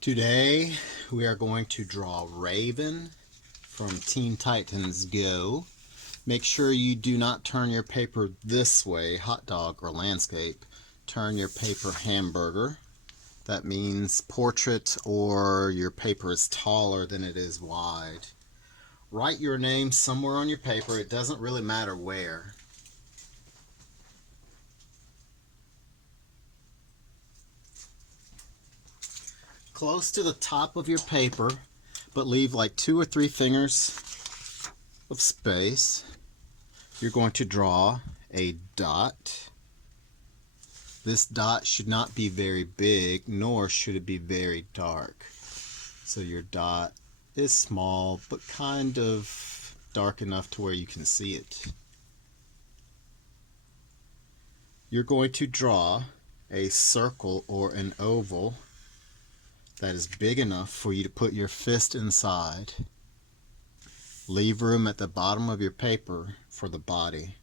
Today we are going to draw Raven from Teen Titans Go. Make sure you do not turn your paper this way, hot dog or landscape. Turn your paper hamburger. That means portrait, or your paper is taller than it is wide. Write your name somewhere on your paper. It doesn't really matter where. Close to the top of your paper, but leave like 2 or 3 fingers of space. You're going to draw a dot. This dot should not be very big, nor should it be very dark. So your dot is small, but kind of dark enough to where you can see it. You're going to draw a circle or an oval that is big enough for you to put your fist inside. Leave room at the bottom of your paper for the body.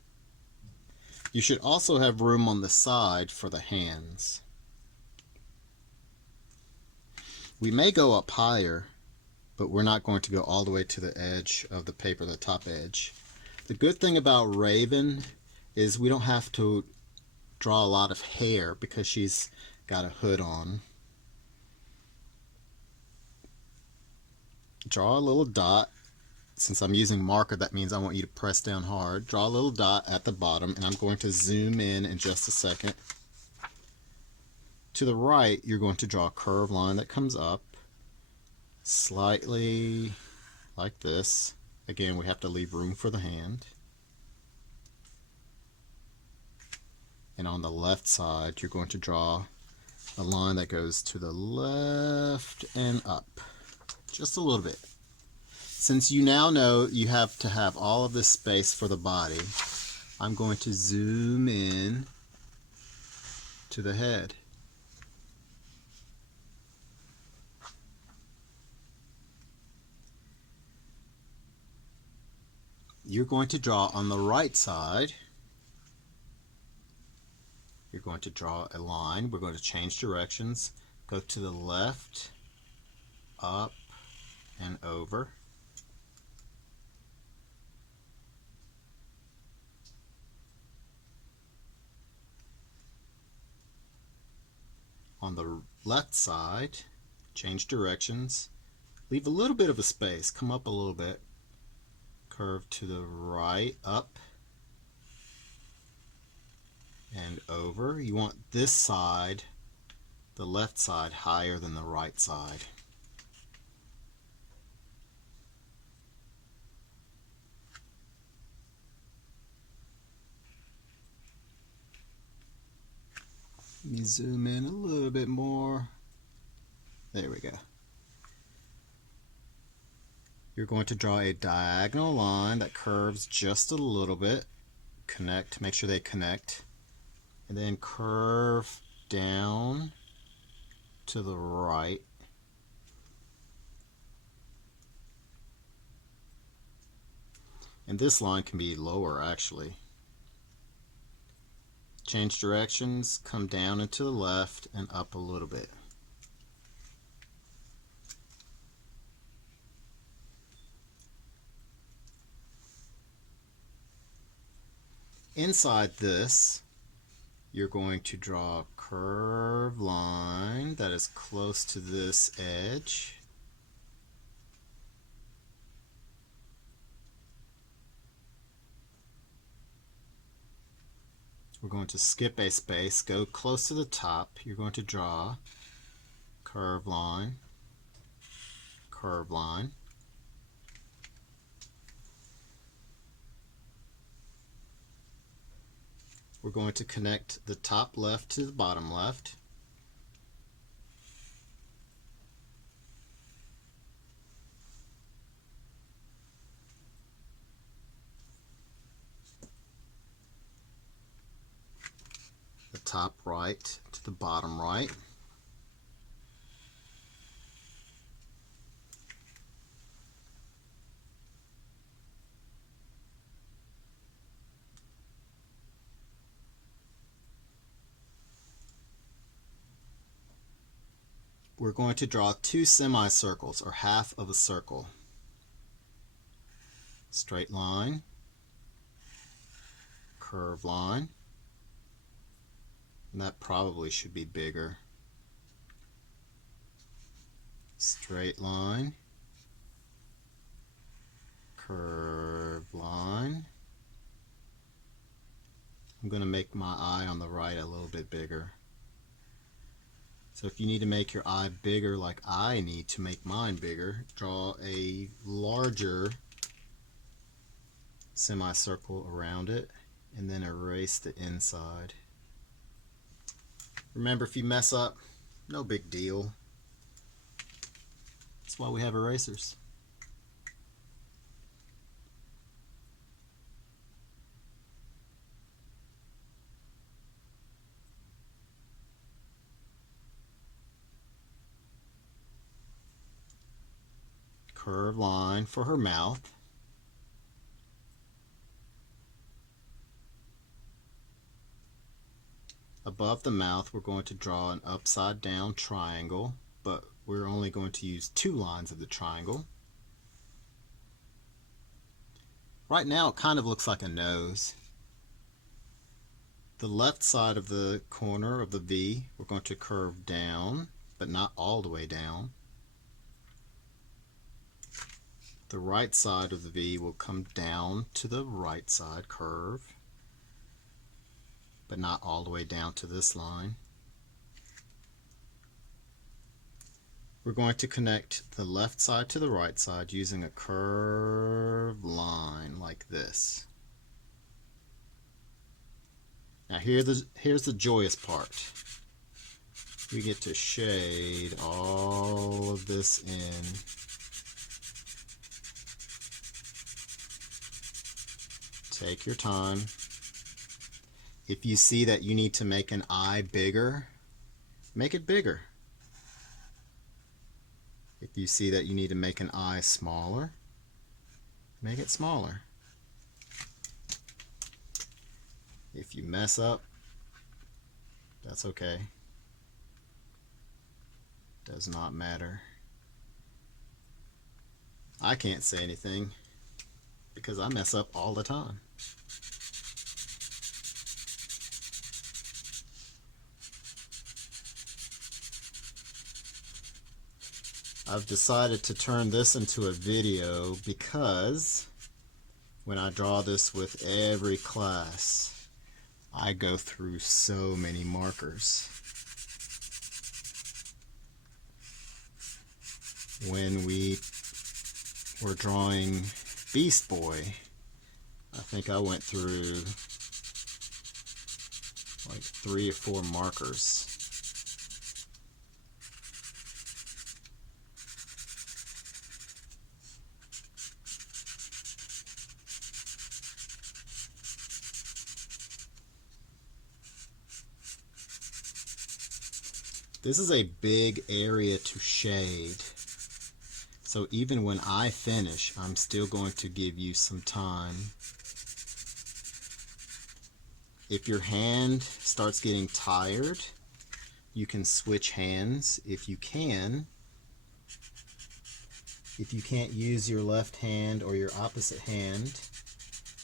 You should also have room on the side for the hands. We may go up higher, but we're not going to go all the way to the edge of the paper, the top edge. The good thing about Raven is we don't have to draw a lot of hair because she's got a hood on. Draw a little dot. Since I'm using marker, that means I want you to press down hard. Draw a little dot at the bottom, and I'm going to zoom in just a second. To the right, you're going to draw a curved line that comes up slightly like this. Again, we have to leave room for the hand. And on the left side, you're going to draw a line that goes to the left and up, just a little bit. Since you now know you have to have all of this space for the body, I'm going to zoom in to the head. You're going to draw on the right side. You're going to draw a line. We're going to change directions. Go to the left, up, and over. On the left side, change directions. Leave a little bit of a space. Come up a little bit. Curve to the right, up, and over. You want this side, the left side, higher than the right side. Let me zoom in a little bit more. There we go. You're going to draw a diagonal line that curves just a little bit. Connect, make sure they connect. And then curve down to the right. And this line can be lower actually. Change directions, come down and to the left and up a little bit. Inside this, you're going to draw a curved line that is close to this edge. We're going to skip a space, go close to the top. You're going to draw curved line, curved line. We're going to connect the top left to the bottom left. The top right to the bottom right. we're going to draw two semicircles, or half of a circle. Straight line, curved line, and that probably should be bigger. Straight line, curved line. I'm going to make my eye on the right a little bit bigger. So if you need to make your eye bigger like I need to make mine bigger, draw a larger semicircle around it and then erase the inside. Remember, if you mess up, no big deal. That's why we have erasers. Curved line for her mouth. Above the mouth, we're going to draw an upside down triangle, but we're only going to use two lines of the triangle. Right now it kind of looks like a nose. The left side of the corner of the V, we're going to curve down, but not all the way down. The right side of the V will come down to the right side curve, but not all the way down to this line. We're going to connect the left side to the right side using a curved line like this. Now here's the joyous part. We get to shade all of this in. Take your time. If you see that you need to make an eye bigger, make it bigger. If you see that you need to make an eye smaller, make it smaller. If you mess up, that's okay. Does not matter. I can't say anything because I mess up all the time. I've decided to turn this into a video because when I draw this with every class, I go through so many markers. When we were drawing Beast Boy, I think I went through like 3 or 4 markers. This is a big area to shade, so even when I finish, I'm still going to give you some time. If your hand starts getting tired, you can switch hands if you can. If you can't use your left hand or your opposite hand,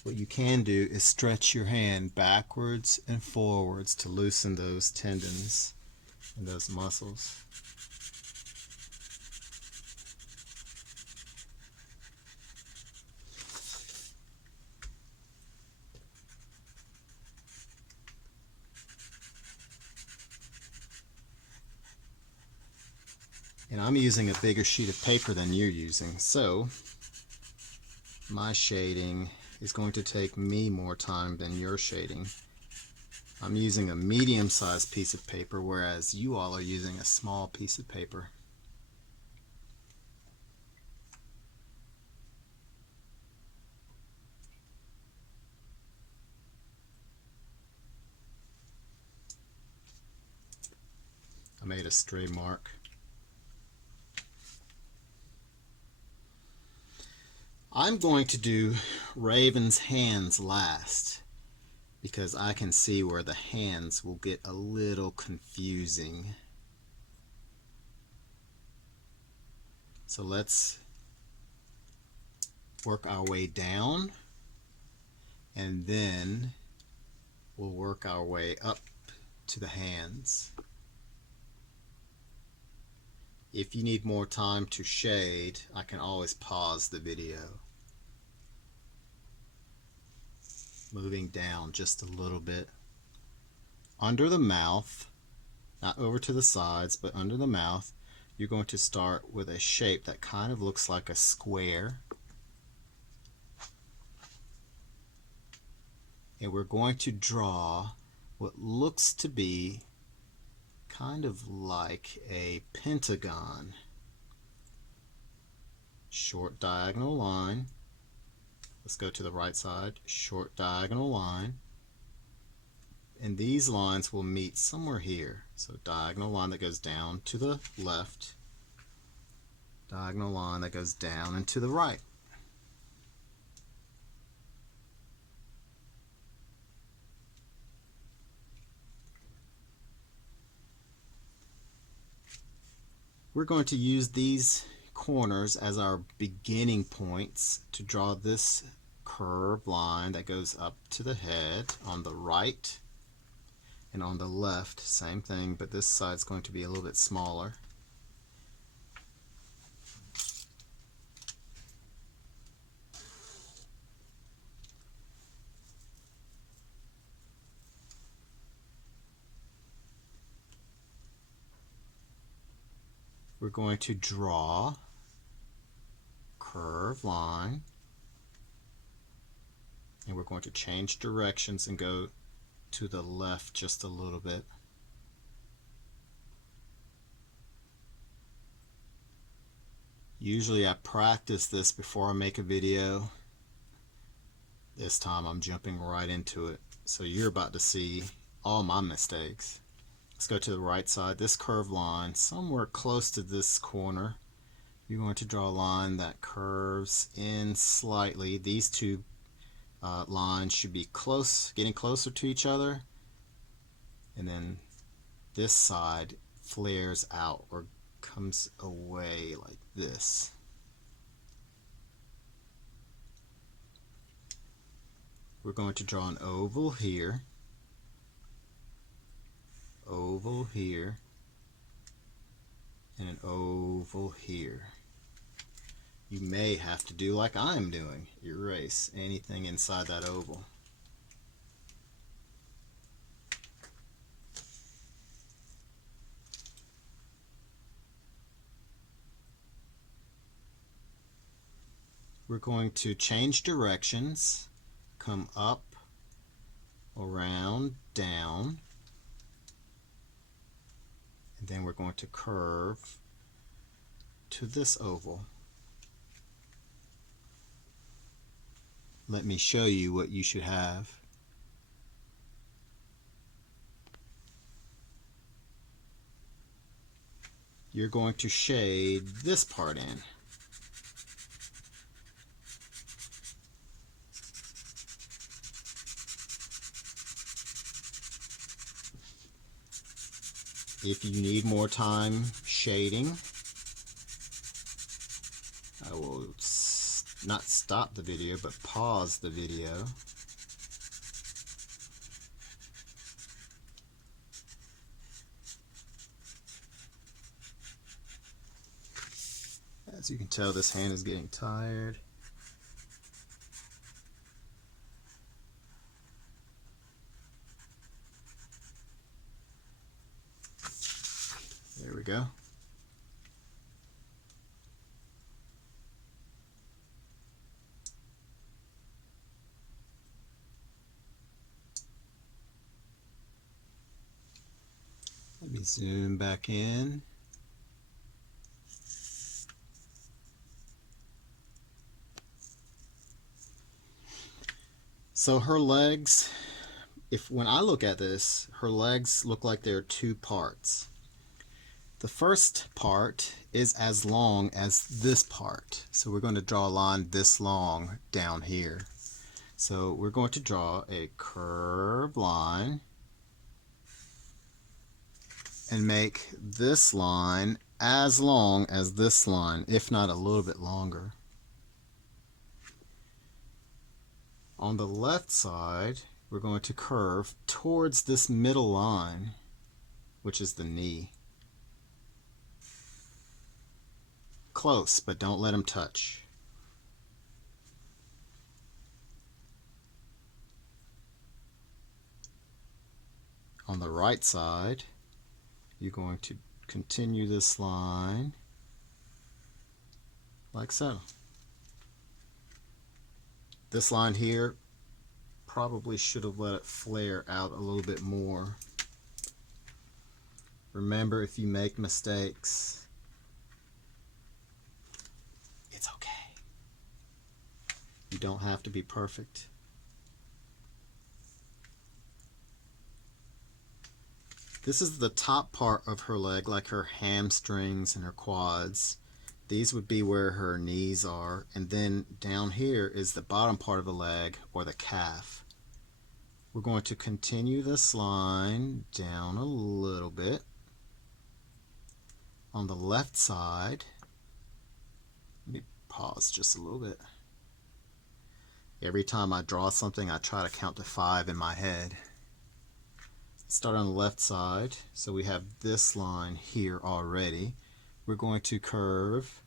what you can do is stretch your hand backwards and forwards to loosen those tendons and those muscles. And I'm using a bigger sheet of paper than you're using, so my shading is going to take me more time than your shading. I'm using a medium-sized piece of paper, whereas you all are using a small piece of paper. I made a stray mark. I'm going to do Raven's hands last, because I can see where the hands will get a little confusing. So let's work our way down, and then we'll work our way up to the hands. If you need more time to shade, I can always pause the video. Moving down just a little bit. Under the mouth, not over to the sides, but under the mouth, you're going to start with a shape that kind of looks like a square. And we're going to draw what looks to be kind of like a pentagon. Short diagonal line. Let's go to the right side. Short diagonal line. And these lines will meet somewhere here. So diagonal line that goes down to the left. Diagonal line that goes down and to the right. We're going to use these corners as our beginning points to draw this curved line that goes up to the head on the right, and on the left same thing, but this side's going to be a little bit smaller. We're going to draw curved line, and we're going to change directions and go to the left just a little bit. Usually I practice this before I make a video. This time I'm jumping right into it, so you're about to see all my mistakes. Let's go to the right side. This curved line, somewhere close to this corner, you're going to draw a line that curves in slightly. These two lines should be close, getting closer to each other, and then this side flares out or comes away like this. We're going to draw an oval here, oval here, and an oval here. You may have to do like I'm doing, erase anything inside that oval. We're going to change directions, come up, around, down, and then we're going to curve to this oval. Let me show you what you should have. You're going to shade this part in. If you need more time shading, I will not stop the video, but pause the video. As you can tell, this hand is getting tired. There we go. Let me zoom back in. So her legs, when I look at this, her legs look like there are two parts. The first part is as long as this part. So we're going to draw a line this long down here. So we're going to draw a curved line and make this line as long as this line, if not a little bit longer. On the left side, we're going to curve towards this middle line, which is the knee. Close, but don't let them touch. On the right side, you're going to continue this line like so. This line here, probably should have let it flare out a little bit more. Remember, if you make mistakes, it's okay. You don't have to be perfect. This is the top part of her leg, like her hamstrings and her quads. These would be where her knees are, and then down here is the bottom part of the leg, or the calf. We're going to continue this line down a little bit. On the left side, let me pause just a little bit. Every time I draw something, I try to count to 5 in my head. Start on the left side, so we have this line here already. We're going to curve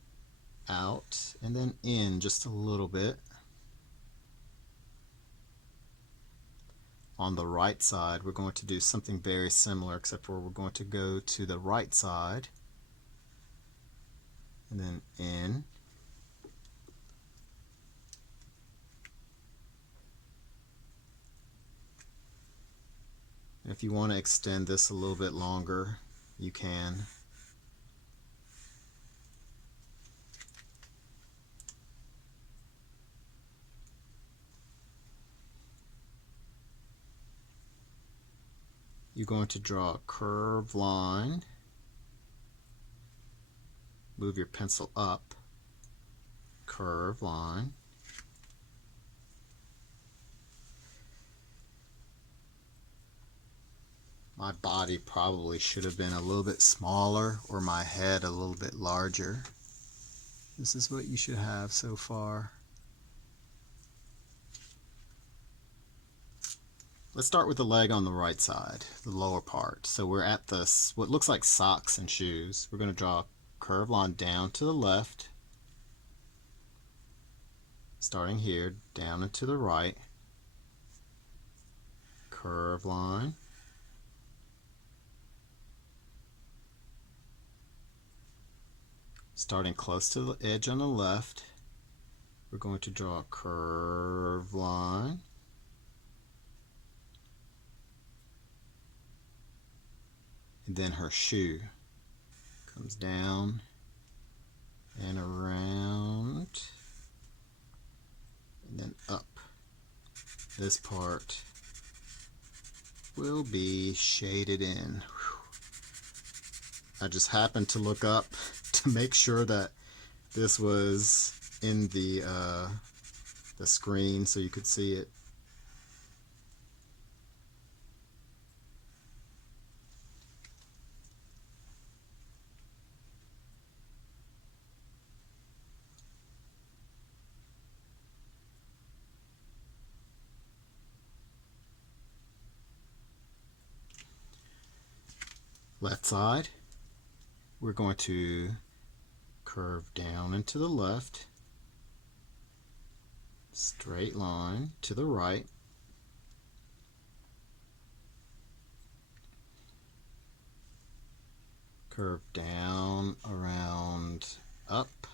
out and then in just a little bit. On the right side, we're going to do something very similar, except for we're going to go to the right side and then in. If you want to extend this a little bit longer, you can. You're going to draw a curved line, move your pencil up, curved line. My body probably should have been a little bit smaller, or my head a little bit larger. This is what you should have so far. Let's start with the leg on the right side, the lower part. So we're at this, what looks like socks and shoes. We're going to draw a curved line down to the left, starting here, down and to the right, curved line. Starting close to the edge on the left, we're going to draw a curved line. And then her shoe comes down and around and then up. This part will be shaded in. I just happened to look up to make sure that this was in the screen so you could see it. Left side, we're going to curve down and to the left, straight line to the right, curve down, around, up,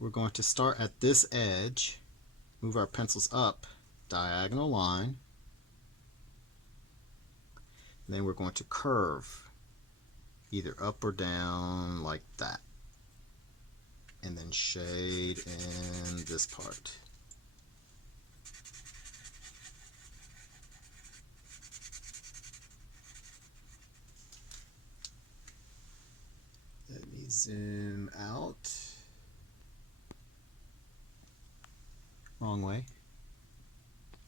we're going to start at this edge, move our pencils up, diagonal line, and then we're going to curve either up or down like that, and then shade in this part. Let me zoom out. Wrong way.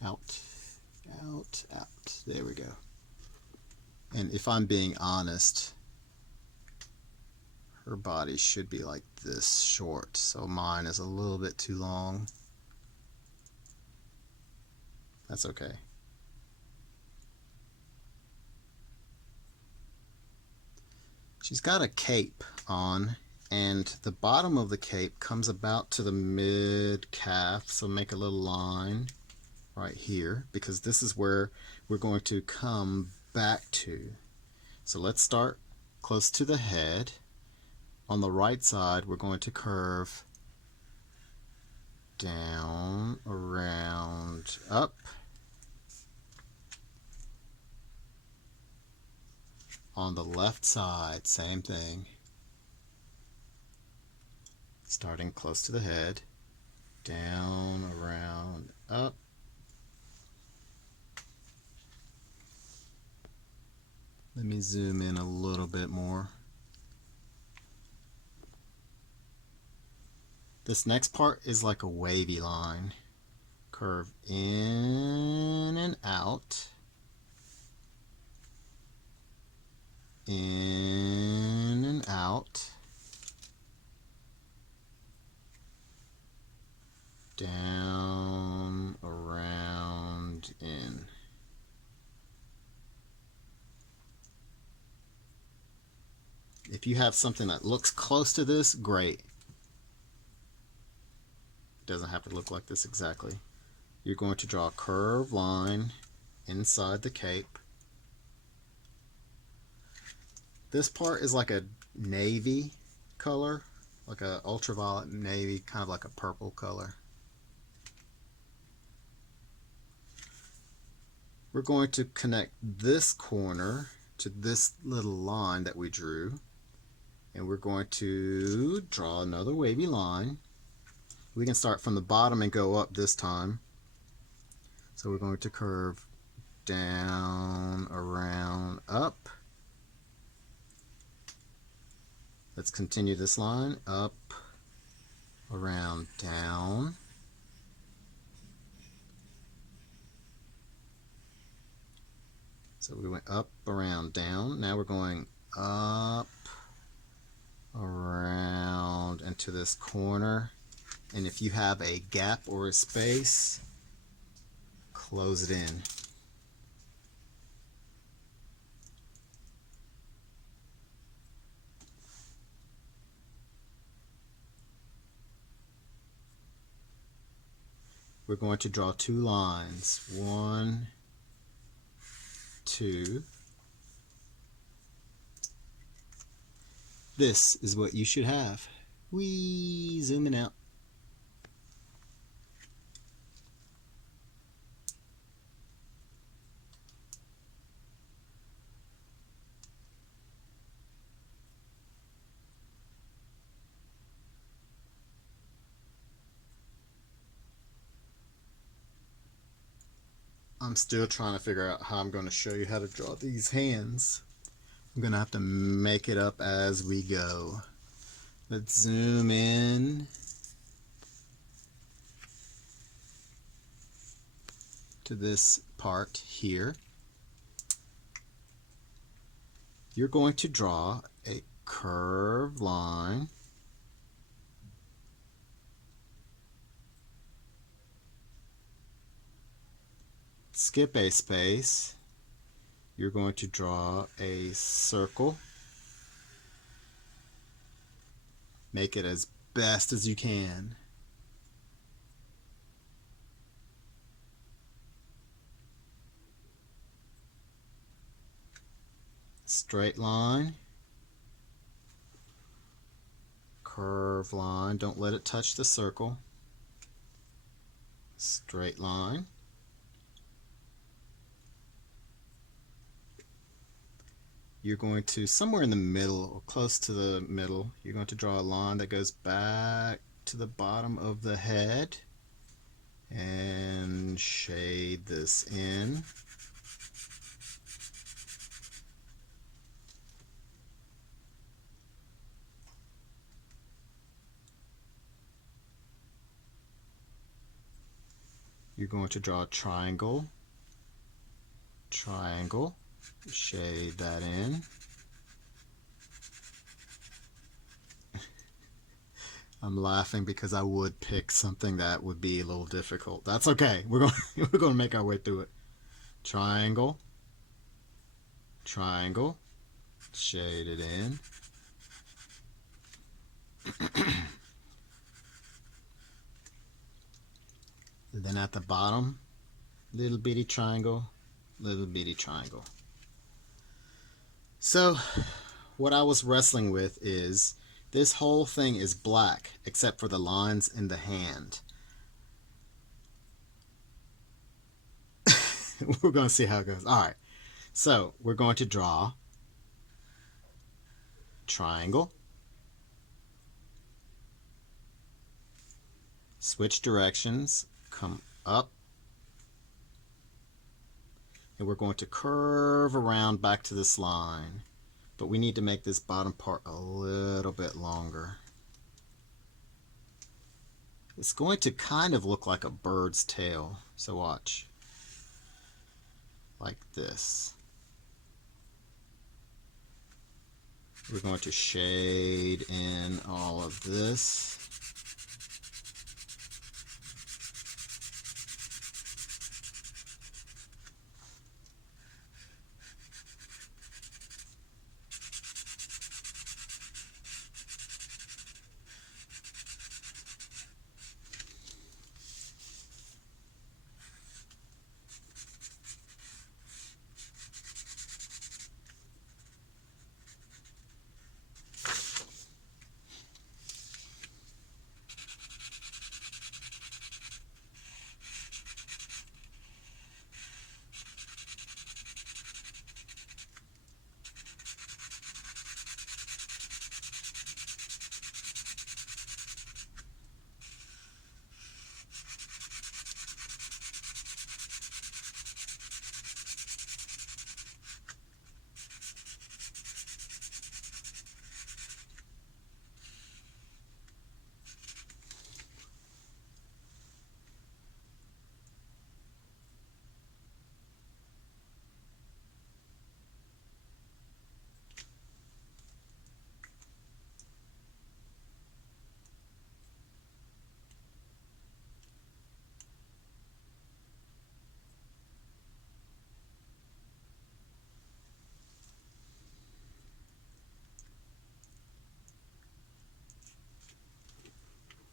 Out, out, out. There we go. And if I'm being honest, her body should be like this short, so mine is a little bit too long. That's okay. She's got a cape on, and the bottom of the cape comes about to the mid calf, so make a little line right here, because this is where we're going to come back to. So let's start close to the head. On the right side, we're going to curve down, around, up. On the left side, same thing. Starting close to the head, down, around, up. Let me zoom in a little bit more. This next part is like a wavy line. Curve in and out. In and out. Down, around, in. If you have something that looks close to this, great. It doesn't have to look like this exactly. You're going to draw a curved line inside the cape. This part is like a navy color, like a ultraviolet navy, kind of like a purple color. We're going to connect this corner to this little line that we drew, and we're going to draw another wavy line. We can start from the bottom and go up this time. So we're going to curve down, around, up. Let's continue this line, up, around, down. So we went up, around, down. Now we're going up, around, into this corner. And if you have a gap or a space, close it in. We're going to draw two lines. 1, 2. This is what you should have. Whee! Zooming out. I'm still trying to figure out how I'm going to show you how to draw these hands. I'm going to have to make it up as we go. Let's zoom in to this part here. You're going to draw a curved line. Skip a space. You're going to draw a circle. Make it as best as you can. Straight line. Curved line. Don't let it touch the circle. Straight line. You're going to, somewhere in the middle, or close to the middle, you're going to draw a line that goes back to the bottom of the head and shade this in. You're going to draw a triangle, triangle. Shade that in. I'm laughing because I would pick something that would be a little difficult. That's okay. We're going to make our way through it. Triangle, triangle, shade it in. Then at the bottom, little bitty triangle, little bitty triangle. So what I was wrestling with is this whole thing is black except for the lines in the hand. We're going to see how it goes. All right. So we're going to draw triangle, switch directions, come up, and we're going to curve around back to this line. But we need to make this bottom part a little bit longer. It's going to kind of look like a bird's tail. So watch. Like this. We're going to shade in all of this.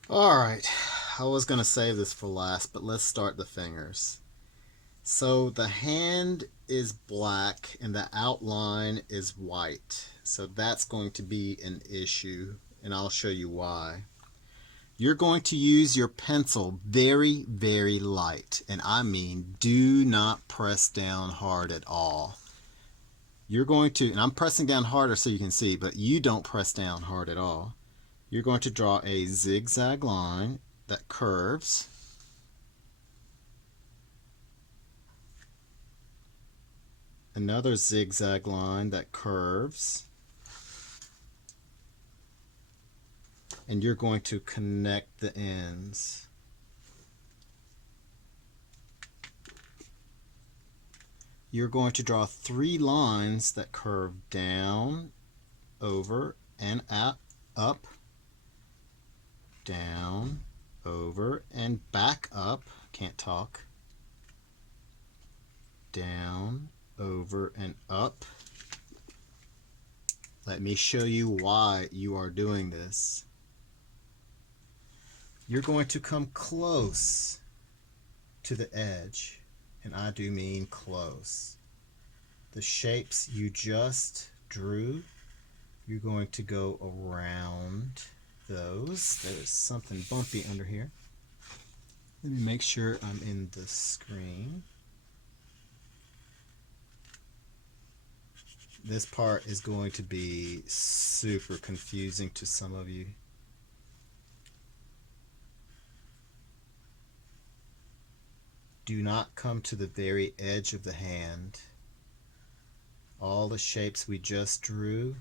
Alright, I was going to save this for last, but let's start the fingers. So the hand is black and the outline is white. So that's going to be an issue, and I'll show you why. You're going to use your pencil very, very light, and I mean do not press down hard at all. You're going to, and I'm pressing down harder so you can see, but you don't press down hard at all. You're going to draw a zigzag line that curves. Another zigzag line that curves. And you're going to connect the ends. You're going to draw 3 lines that curve down, over, and up, down, over, and back up. Can't talk. Down, over, and up. Let me show you why you are doing this. You're going to come close to the edge, and I do mean close. The shapes you just drew, you're going to go around those. There's something bumpy under here. Let me make sure I'm in the screen. This part is going to be super confusing to some of you. Do not come to the very edge of the hand. All the shapes we just drew,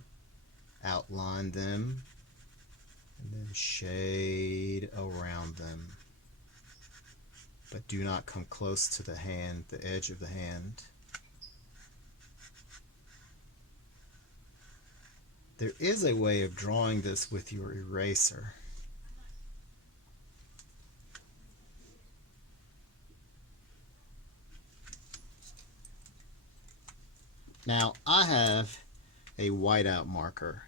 outline them, and then shade around them. But do not come close to the hand, the edge of the hand. There is a way of drawing this with your eraser. Now I have a whiteout marker,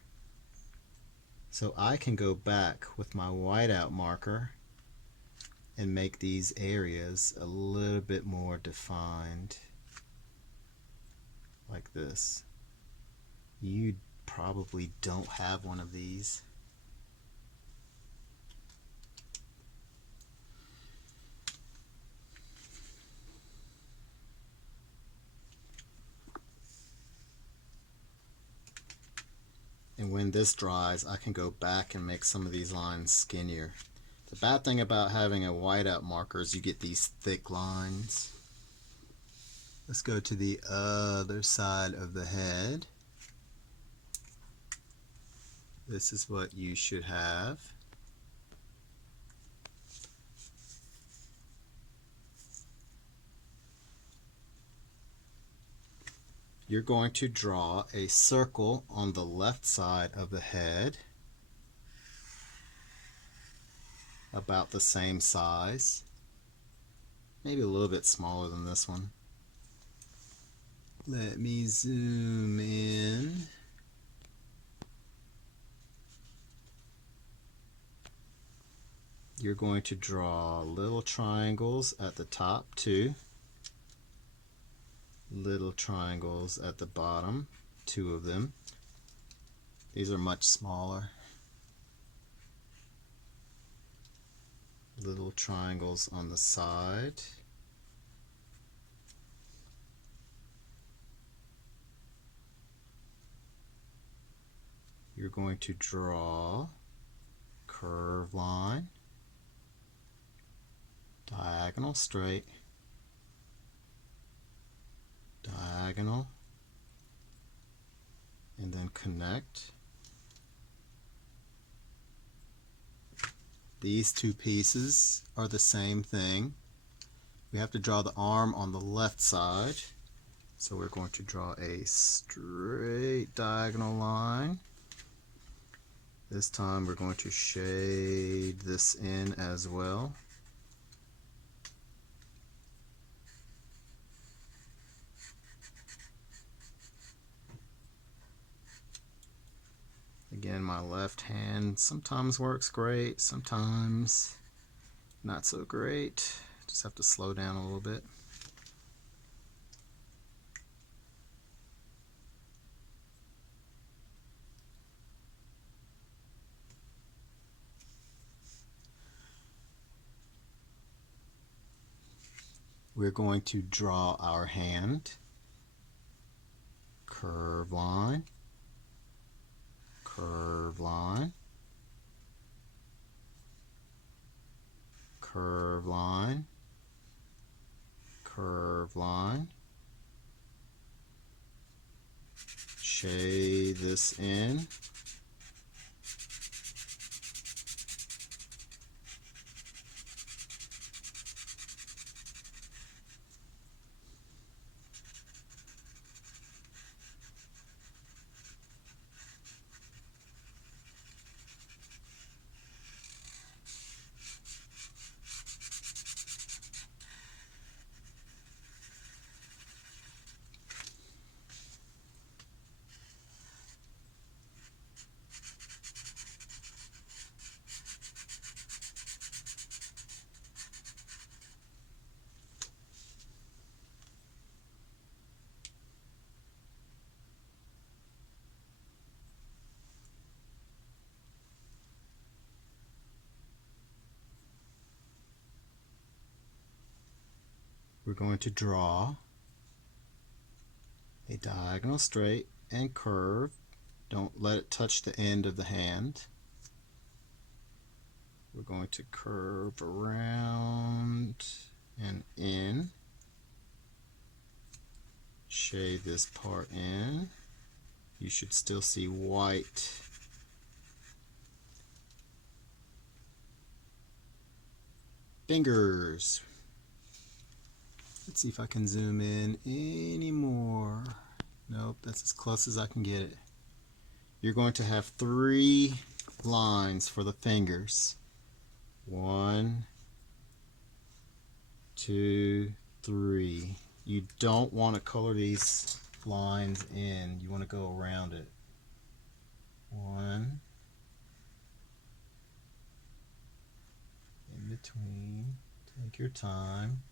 so I can go back with my whiteout marker and make these areas a little bit more defined, like this. You probably don't have one of these. And when this dries, I can go back and make some of these lines skinnier. The bad thing about having a whiteout marker is you get these thick lines. Let's go to the other side of the head. This is what you should have. You're going to draw a circle on the left side of the head, about the same size, maybe a little bit smaller than this one. Let me zoom in. You're going to draw little triangles at the top too. Little triangles at the bottom, 2 of them. These are much smaller. Little triangles on the side. You're going to draw curved line, diagonal straight, diagonal, and then connect. These 2 pieces are the same thing. We have to draw the arm on the left side, so we're going to draw a straight diagonal line. This time we're going to shade this in as well. Again, my left hand sometimes works great, sometimes not so great. Just have to slow down a little bit. We're going to draw our hand. Curve line, curve line, curve line, curve line. Shade this in. We're going to draw a diagonal straight and curve. Don't let it touch the end of the hand. We're going to curve around and in. Shade this part in. You should still see white. Fingers. Let's see if I can zoom in any more. Nope, that's as close as I can get it. you're going to have 3 lines for the fingers. 1, 2, 3. You don't want to color these lines in. You want to go around it. 1, in between. Take your time.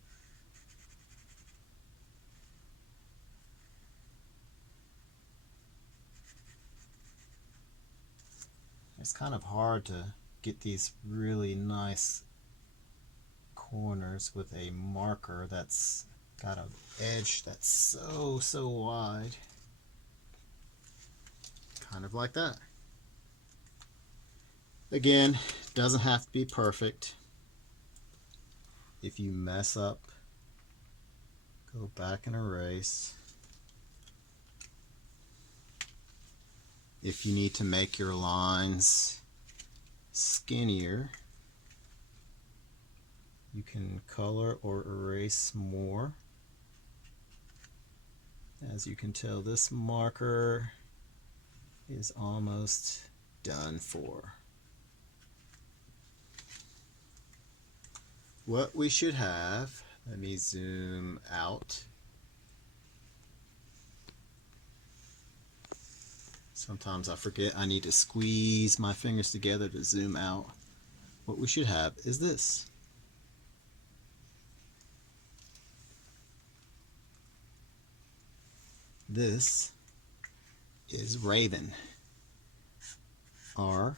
It's kind of hard to get these really nice corners with a marker that's got an edge that's so wide. Kind of like that. Again, doesn't have to be perfect. If you mess up, go back and erase. If you need to make your lines skinnier, you can color or erase more. As you can tell, this marker is almost done for. What we should have, let me zoom out. Sometimes I forget I need to squeeze my fingers together to zoom out. What we should have is this. This is Raven. R-A-V-E-N.